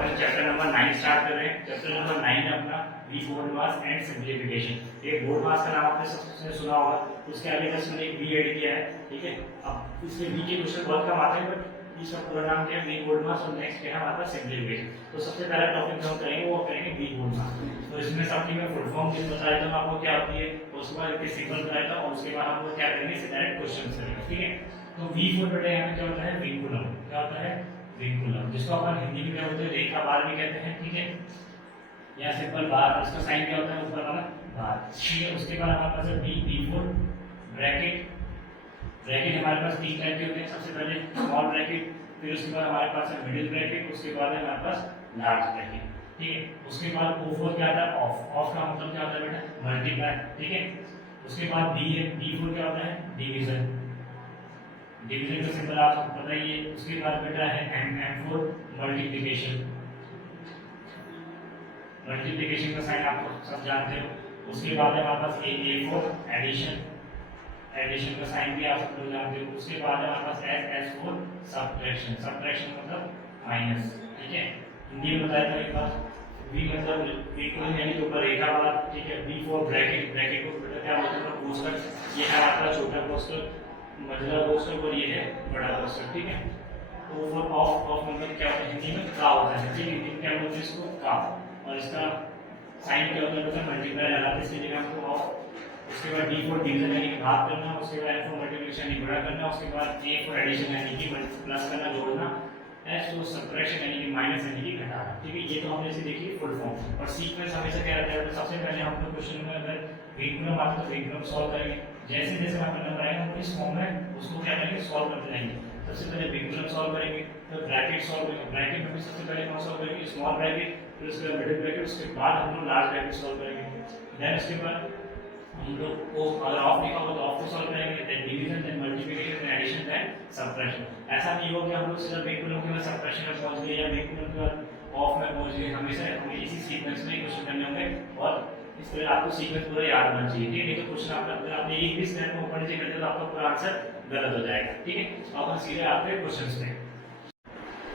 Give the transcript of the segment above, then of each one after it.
अपन chapter number 9 start कर रहे हैं। चैप्टर नंबर 9 है अपना V BODMAS and simplification. ये बोर्ड मास का नाम आपने सबसे सुना होगा, उसके आगे जस्ट मैंने एक वी ऐड किया है, ठीक है। अब इसमें वी के क्वेश्चन बहुत कम आते हैं, बट इसका पूरा नाम क्या है, वी बोर्ड मास, और नेक्स्ट क्या है हमारा सिंप्लीफिकेशन। तो सबसे पहला टॉपिक जो हम करेंगे वो करेंगे वी बोर्ड मास। तो इसमें सबकी मैं फुल फॉर्म बता देता हूँ आपको क्या होती है, उसके बाद इसके सिंबल बताता हूँ, और उसके बाद हम लोग क्या करेंगे, इससे डायरेक्ट क्वेश्चन करेंगे, ठीक है। तो वी बोर्ड बेटा यहाँ पे क्या होता है, विंकुलम। क्या होता है, विंकुलम, जिसको अपन हिंदी में क्या बोलते हैं, रेखा बार भी कहते हैं, ठीक है। या सिंपल बार, इसका साइन क्या होता है, ऊपर वाला बार, ठीक है। उसके बाद हमारे पास है B B four bracket. Bracket हमारे पास तीन टाइप के होते हैं, सबसे पहले स्मॉल ब्रैकेट, फिर उसके बाद हमारे पास है मिडिल ब्रैकेट, उसके बाद है हमारे पास लार्ज ब्रैकेट, ठीक है। उसके बाद O4 क्या आता है, ऑफ। ऑफ का मतलब क्या होता है बेटा, मल्टीप्लाई, ठीक है। उसके बाद बी है, B4 क्या होता है, डिवीजन। डिवीजन का सिंबल आप सबको पता ही है। उसके बाद बेटा है M4 मल्टीप्लिकेशन। मल्टीप्लिकेशन का साइन आप सब जानते हो। उसके बाद है हमारे पास A4 एडिशन। एडिशन का साइन भी आप सब लोग जानते हो। उसके बाद है हमारे पास S4 सब्ट्रैक्शन। सब्ट्रैक्शन मतलब माइनस, ठीक है। हिंदी में बताया था एक बार, V मतलब इक्वल यानी कि ऊपर रेखा वाला, ठीक है। B4 bracket. ब्रैकेट को बेटा क्या बोलते हैं, कोष्ठक। ये है आपका छोटा कोष्ठक, मझला कोष्ठक, और ये है बड़ा कोष्ठक, ठीक है। तो ओवर ऑफ मतलब क्या होता है, हिंदी में का होता है, ठीक है। हिंदी में क्या बोलते हैं इसको, का। और इसका साइन क्या होता है, मल्टीप्लाई लगाते इसकी जगह हमको ऑफ। उसके बाद D4 डिवीजन यानी कि भाग करना। उसके बाद F4 मल्टीप्लिकेशन यानी गुणा करना। उसके बाद A4 एडिशन यानी कि प्लस करना, जोड़ना। S4 सब्ट्रैक्शन यानी कि माइनस यानी कि घटाना, ठीक है। ये तो हमने इसे देखी फुल फॉर्म। और सीक्वेंस हमेशा क्या रहता है, तो सबसे पहले हम लोग क्वेश्चन में अगर विंकुलम आता है तो विंकुलम सॉल्व करेंगे। जैसे जैसे हमारा नंबर आएगा हम इस फॉर्म में उसको क्या करेंगे, सॉल्व करते जाएंगे। सबसे पहले विंकुलम सॉल्व करेंगे, तो ब्रैकेट सॉल्व करेंगे। ब्रैकेट में भी सबसे पहले कौन सॉल्व करेंगे, स्मॉल ब्रैकेट, फिर उसके बाद मिडिल ब्रैकेट, उसके बाद हम लोग लार्ज ब्रैकेट सॉल्व करेंगे। देन उसके बाद हम लोग को अगर ऑफ लिखा हो तो ऑफ को सॉल्व करेंगे, then division, then multiplication, then addition, then subtraction. ऐसा नहीं हो कि हम लोग सिर्फ विंकुलम के बाद सब्ट्रैक्शन में पहुंच गए या विंकुलम के बाद ऑफ में पहुंच गए। हमेशा हमें इसी सीक्वेंस में क्वेश्चन करने होंगे, और इस तरह आपको सीक्वेंस पूरा याद होना चाहिए, ठीक है। नहीं तो क्वेश्चन आपका अगर आपने एक भी स्टेप में ऊपर नीचे कर दिया तो आपका पूरा आंसर गलत हो जाएगा, ठीक है। अब हम सीधे आते हैं क्वेश्चंस पे।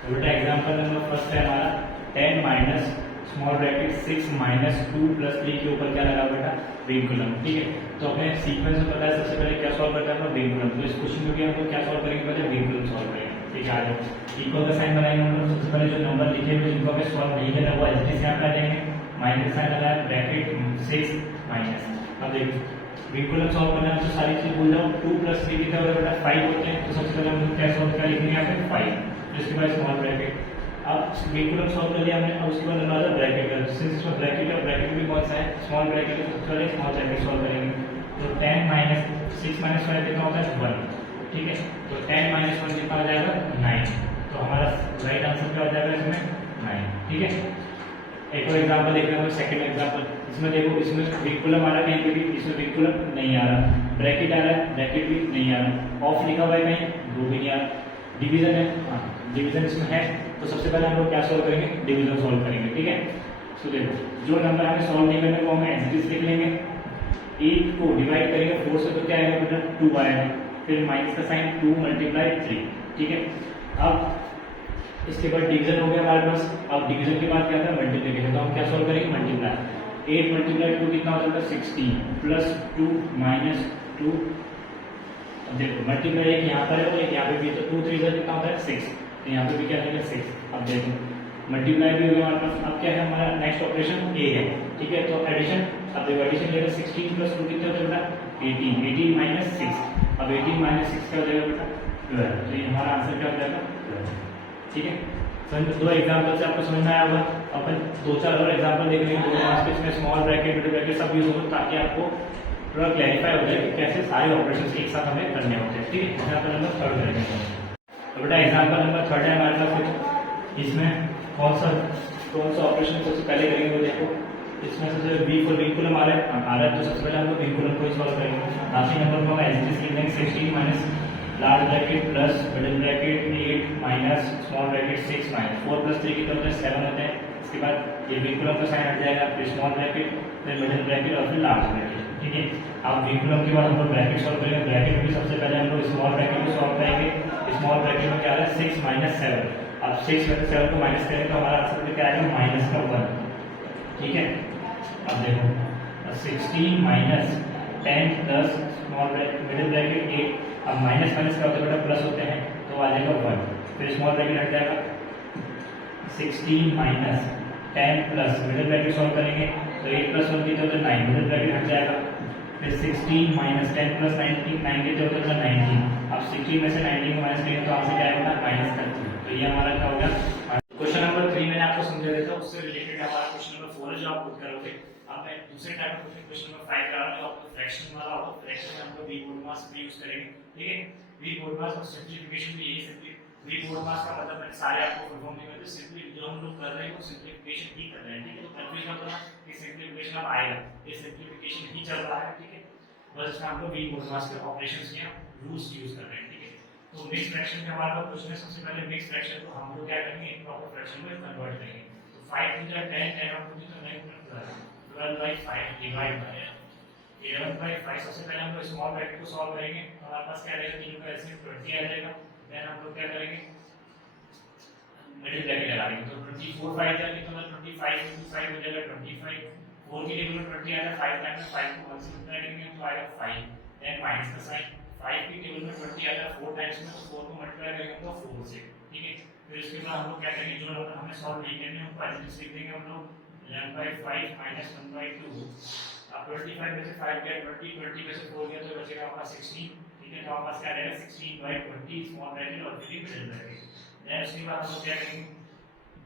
तो बेटा एग्जांपल नंबर फर्स्ट है हमारा 10 minus small bracket 6 minus 2 plus 3 के ऊपर क्या लगा बेटा, विंकुलम, ठीक है। तो हमें सीक्वेंस में पता है सबसे पहले क्या सॉल्व करते हैं हम लोग, विंकुलम। तो इस क्वेश्चन में भी हम लोग क्या सॉल्व करेंगे, पहले विंकुलम सॉल्व करेंगे, ठीक है। आ जाओ, इक्वल का साइन बनाएंगे हम लोग। सबसे पहले जो नंबर लिखे हुए जिनको हमें सॉल्व नहीं करना वो एलसीएम से हटा देंगे, माइनस साइन लगाया, ब्रैकेट 6 माइनस। अब देखो विंकुलम सॉल्व करना है तो सारी चीज भूल जाओ। 2 प्लस 3 कितना होता है बेटा, 5 होते हैं। तो सबसे पहले हम लोग क्या सॉल्व क्या लिखेंगे यहाँ पे, 5। इसके बाद स्मॉल ब्रैकेट। अब विंकुलम सॉल्व कर लिया हमने, अब उसके बाद हमारा ब्रैकेट है। सिंस इसमें ब्रैकेट है, ब्रैकेट भी कौन सा है, स्मॉल ब्रैकेट है, सबसे पहले स्मॉल ब्रैकेट सॉल्व करेंगे। तो 10 माइनस 6 माइनस 5 कितना होता है, 1, ठीक है। तो 10 माइनस 1 कितना हो जाएगा, 9। तो हमारा राइट आंसर क्या हो जाएगा इसमें, 9, ठीक है। एक और एग्जांपल देखते हैं, सेकंड एग्जांपल। इसमें देखो, इसमें विंकुलम आ रहा है कहीं पे भी, इसमें विंकुलम नहीं आ रहा, ब्रैकेट आ रहा है, ब्रैकेट भी नहीं आ रहा, ऑफ लिखा हुआ है कहीं, वो भी नहीं आ रहा, डिवीजन है, हाँ डिवीजन इसमें है। तो सबसे पहले हम लोग क्या सॉल्व करेंगे, डिवीजन सॉल्व करेंगे, ठीक है। तो देखो जो नंबर हमें सॉल्व नहीं करने को हम एज इट इज लिख लेंगे। 8 को डिवाइड करेंगे 4 से तो क्या आएगा बेटा, 2 आएगा, फिर माइनस का साइन 2 मल्टीप्लाई 3, ठीक है। अब इसके बाद डिवीजन हो गया हमारे पास। अब डिवीजन के बाद क्या था, मल्टीप्लिकेशन। तो हम क्या सॉल्व करेंगे, मल्टीप्लाई। 8 मल्टीप्लाई 2 कितना हो जाता है, 16 प्लस 2 माइनस 2। अब देखो मल्टीप्लाई एक यहाँ पर है और एक यहाँ पे भी, तो 2 3 कितना होता है, 6। तो यहाँ पे भी क्या है, 6। अब देखो मल्टीप्लाई भी हो गया हमारे पास। अब क्या है हमारा नेक्स्ट ऑपरेशन ए है, ठीक है। तो एडिशन, अब देखो एडिशन लेगा 16 प्लस 2 कितना हो जाएगा बेटा, 18। 18 माइनस 6। अब 18 माइनस 6 क्या हो जाएगा बेटा, 12। तो ये हमारा आंसर क्या हो जाएगा, 12, ठीक है। तो दो एग्जांपल से आपको समझ में आया होगा। अपन 2-4 और एग्जांपल देख लेंगे, इसमें स्मॉल ब्रैकेट मिडिल ब्रैकेट सब यूज होगा, ताकि आपको थोड़ा क्लैरिफाई हो जाए कि कैसे सारे ऑपरेशंस एक साथ हमें करने होते हैं, ठीक है। एग्जांपल नंबर 3 करेंगे। तो बेटा एग्जांपल नंबर 3 है हमारे पास। इसमें कौन सा ऑपरेशन सबसे पहले करेंगे, देखो इसमें सबसे B4 विंकुलम आ रहा है, तो सबसे पहले हम लोग विंकुलम को सॉल्व करेंगे। आखिरी नंबर को हम एज इट इज लिख देंगे, 16 minus large bracket plus middle bracket 8 minus small bracket 6 minus 4 plus 3 कितना होता है, 7 होता है। इसके बाद ये विंकुलम का साइन हट जाएगा, फिर स्मॉल ब्रैकेट, फिर मिडिल ब्रैकेट और फिर लार्ज ब्रैकेट, ठीक है। अब विंकुलम के बाद हम लोग ब्रैकेट सॉल्व करेंगे। ब्रैकेट में सबसे पहले हम लोग स्मॉल ब्रैकेट को सॉल्व करेंगे। स्मॉल ब्रैकेट में क्या आ रहा है, 6 माइनस 7। अब अब 6 में से 7 को माइनस करेंगे तो हमारा आंसर क्या आएगा माइनस का 1। ठीक है, अब देखो 16 minus 10 plus small middle bracket 8। अब माइनस माइनस का होता है प्लस होते हैं तो आ जाएगा 1, फिर स्मॉल ब्रैकेट हट जाएगा 16 minus 10 plus middle bracket solve करेंगे तो 8 प्लस 1 की जगह 9 मिडिल ब्रैकेट हट जाएगा, फिर 16 माइनस 10 प्लस 19 9 की जगह 19। अब 16 में से 19 को माइनस करेंगे तो आंसर क्या आएगा माइनस का 3। तो ये हमारा क्या होगा। क्वेश्चन नंबर 3 मैंने आपको समझा देता हूँ, उससे रिलेटेड हमारा क्वेश्चन नंबर 4 है जो आप पुट करोगे। अब मैं दूसरे टाइप का क्वेश्चन नंबर 5 करा रहा हूं, आपको फ्रैक्शन वाला होगा। फ्रैक्शन में हम लोग वी बोर्ड मास भी यूज करेंगे। ठीक है, वी बोर्ड मास और सिंपलीफिकेशन भी यही सिंपली वी बोर्ड मास का मतलब मैं सारे आपको परफॉर्म नहीं करते, सिंपली जो हम लोग कर रहे हैं वो सिंपलीफिकेशन ही कर रहे हैं। ठीक है, तो कंफ्यूज मत होना कि सिंपलीफिकेशन अब आएगा, ये सिंपलीफिकेशन ही चल रहा है। ठीक है, बस हम लोग वी बोर्ड मास के ऑपरेशंस या रूल्स यूज कर रहे हैं। ठीक है, तो मिक्स फ्रैक्शन में हमारा क्वेश्चन है, सबसे पहले मिक्स फ्रैक्शन को हम लोग क्या करेंगे इम्प्रॉपर फ्रैक्शन में कन्वर्ट करेंगे। तो 5 * 10 10 और 2 तो 9 12/5 डिवाइड बाय 11/5। सबसे पहले हम लोग स्मॉल ब्रैकेट को सॉल्व करेंगे, हमारे पास क्या आएगा, तीनों का एलसीएम 20 आ जाएगा। देन हम लोग क्या करेंगे मिडिल ब्रैकेट लगाएंगे, तो 24 5 जाएगा तो 25 * 5 हो जाएगा 25। 4 की टेबल में 20 आता है, 5 टाइम्स 5 को 1 से मल्टीप्लाई करेंगे तो आएगा 5। देन माइनस का साइन, 5 की टेबल में 20 आता है, 4 टाइम्स में तो 4 को मल्टीप्लाई करेंगे तो 4 से। ठीक है, फिर इसके बाद हम लोग क्या करेंगे, जो नंबर हमें सॉल्व नहीं करने उनको एज लिख देंगे हम लोग 11/5 - 1/2। अब 25 में से 5 गया 20, 20 में से 4 गया तो बचेगा हमारा 16। ठीक है, तो हमारे पास क्या रहेगा 16/20 स्मॉल ब्रैकेट और फिर मिडिल ब्रैकेट। देन उसके बाद हम लोग क्या करेंगे,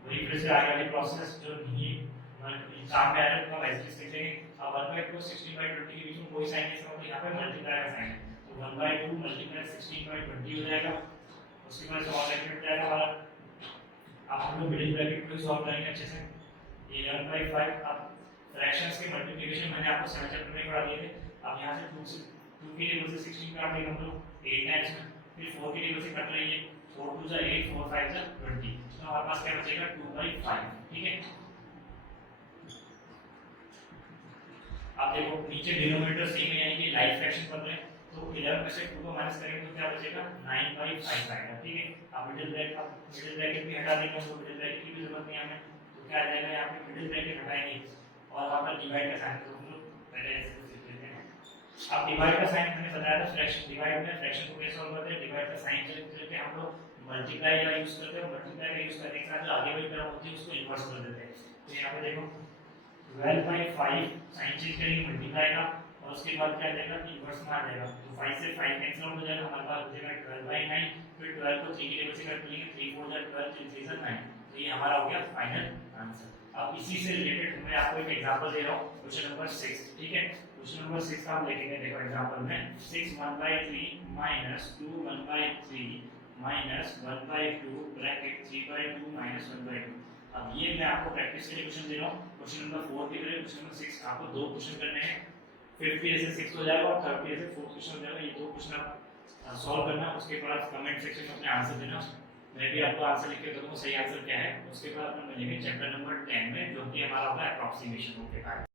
वही फिर से आगे वाली प्रोसेस जो नहीं काम में आ रहा है तो ऐसे लिख देंगे। अब 1/2 को 16/20 के बीच में कोई साइन नहीं, इसका मतलब यहाँ पे मल्टीप्लाई का साइन है, तो 1/2 × 16/20 हो जाएगा। उसके बाद स्मॉल ब्रैकेट हट जाएगा हमारा। अब हम लोग मिडिल ब्रैकेट को सॉल्व करेंगे अच्छे से। 11/5। अब फ्रैक्शंस के मल्टीप्लिकेशन मैंने आपको 7 चैप्टर में करा दिए थे। अब यहाँ से 2 की टेबल से 16 काट देंगे हम लोग 8 टाइम्स में, फिर 4 की टेबल से कट रही है 4 * 2 = 8 4 * 5 = 20। तो हमारे पास क्या बचेगा 2/5। ठीक है, आप देखो नीचे डिनोमिनेटर सेम है यानी कि लाइक फ्रैक्शन बन रहे हैं, तो 11 में से 2 को माइनस करेंगे तो क्या बचेगा 9/5 आएगा। ठीक है, अब मिडिल ब्रैकेट भी हटा देंगे, तो मिडिल ब्रैकेट की भी जरूरत नहीं है हमें, तो क्या आ जाएगा यहाँ पे मिडिल ब्रैकेट हटाएंगे और वहां पर डिवाइड का साइन तो हम लोग पहले ऐसे लिख लेते हैं। अब डिवाइड का साइन मैंने बताया था, फ्रैक्शन डिवाइड में फ्रैक्शन को कैसे सॉल्व करते हैं, डिवाइड का साइन लेके हम लोग मल्टीप्लाई का यूज करते हैं, मल्टीप्लाई का यूज करने के साथ जो आगे वाली टर्म होती है उसको इन्वर्स कर देते हैं। तो यहाँ पे देखो 12/5 साइन चेंज करेंगे मल्टीप्लाई का और उसके बाद क्या जाएगा इनवर्स में आ जाएगा, तो 5 से 5 कैंसिल आउट हो जाएगा, हमारे पास हो जाएगा 12/9। फिर 12 को 3 की टेबल से कट लेंगे, 3 4 = 12 3 3 = 9। तो ये हमारा हो गया फाइनल आंसर। अब इसी से रिलेटेड मैं आपको एक एग्जांपल दे रहा हूं, क्वेश्चन नंबर 6। ठीक है, क्वेश्चन नंबर 6 का हम लिखेंगे, देखो एग्जांपल में 6 1/3 - 2 1/3 - 1/2 ब्रैकेट 3/2 - 1/2। अब ये मैं आपको प्रैक्टिस के लिए क्वेश्चन दे रहा हूँ। क्वेश्चन नंबर 4 की तरह क्वेश्चन नंबर 6 आपको 2 क्वेश्चन करने हैं, 50 से 6 हो जाएगा और 30 से 4 क्वेश्चन हो जाएगा। ये 2 क्वेश्चन आप सॉल्व करना, उसके बाद कमेंट सेक्शन में अपने आंसर देना। मैं भी आपको आंसर लिख के दूंगा सही आंसर क्या है। उसके बाद अपन मिलेंगे चैप्टर नंबर 10 में जो कि हमारा होगा अप्रॉक्सीमेशन। Okay bye.